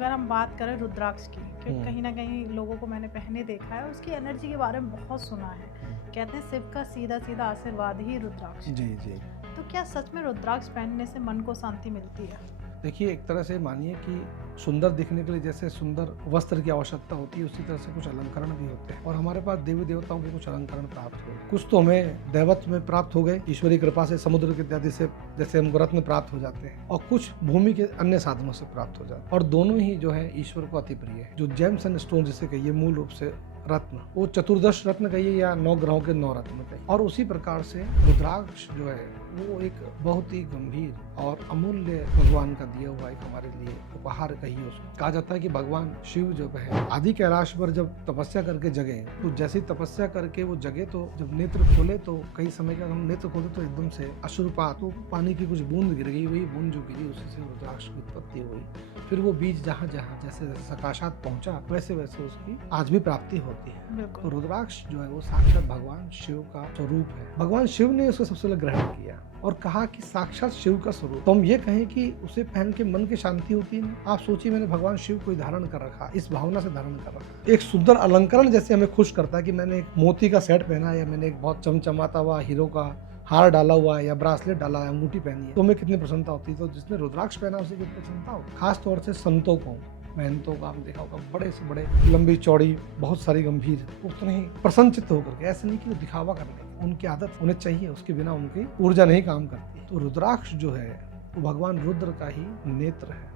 अगर हम बात करें रुद्राक्ष की, क्योंकि कहीं ना कहीं लोगों को मैंने पहने देखा है, उसकी एनर्जी के बारे में बहुत सुना है। कहते हैं शिव का सीधा सीधा आशीर्वाद ही रुद्राक्ष है। जी जी। तो क्या सच में रुद्राक्ष पहनने से मन को शांति मिलती है? देखिए, एक तरह से मानिए कि सुंदर दिखने के लिए जैसे सुंदर वस्त्र की आवश्यकता होती है, उसी तरह से कुछ अलंकरण भी होते हैं। और हमारे पास देवी देवताओं के कुछ अलंकरण प्राप्त हुए। कुछ तो हमें दैवत्व में प्राप्त हो गए, ईश्वरीय कृपा से, समुद्र के इत्यादि से, जैसे हमको रत्न प्राप्त हो जाते हैं, और कुछ भूमि के अन्य साधनों से प्राप्त हो जाते हैं। और दोनों ही जो है ईश्वर को अति प्रिय है। जो जेम्स एंड स्टोन जिसे कहिए, मूल रूप से रत्न, वो चतुर्दश रत्न कहिए या 9 ग्रहों के 9 रत्न कहिए। और उसी प्रकार से रुद्राक्ष जो है वो एक बहुत ही गंभीर और अमूल्य भगवान का दिया हुआ एक हमारे लिए उपहार कहिए उसको। कहा जाता है कि भगवान शिव जो है आदि कैलाश पर जब तपस्या करके जगे, तो जैसी तपस्या करके वो जगे, तो जब नेत्र खोले तो कई समय का हम नेत्र खोले तो एकदम से अश्रुपात, तो पानी की कुछ बूंद गिर गई। वही बूंद जो गिरी उसी से रुद्राक्ष की उत्पत्ति हुई। फिर वो बीज जहाँ जहाँ जैसे जैसे सकाशात पहुंचा, वैसे वैसे उसकी आज भी प्राप्ति होती है। तो रुद्राक्ष जो है वो साक्षात भगवान शिव का स्वरूप है। भगवान शिव ने उसको सबसे पहले ग्रहण किया और कहा कि साक्षात शिव का स्वरूप। तो हम ये कहें कि उसे पहन के मन की शांति होती है। आप सोचिए, मैंने भगवान शिव को धारण कर रखा, इस भावना से धारण कर रखा। एक सुंदर अलंकरण जैसे हमें खुश करता है कि मैंने एक मोती का सेट पहना, या मैंने एक बहुत चमचमाता हुआ हीरो का हार डाला हुआ है, या ब्रासलेट डाला है, अंगूठी पहनी है, तो हमें कितनी प्रसन्नता होती है। तो जिसने रुद्राक्ष पहना उसे कितनी प्रसन्नता हो। खास तौर से संतों को, महंतों का आपने देखा होगा, बड़े से बड़े, लंबी चौड़ी, बहुत सारी गंभीर, उतने ही प्रसन्नचित्त होकर के, ऐसे नहीं कि वो दिखावा करने, उनकी आदत उन्हें चाहिए, उसके बिना उनकी ऊर्जा नहीं काम करती। तो रुद्राक्ष जो है वो भगवान रुद्र का ही नेत्र है।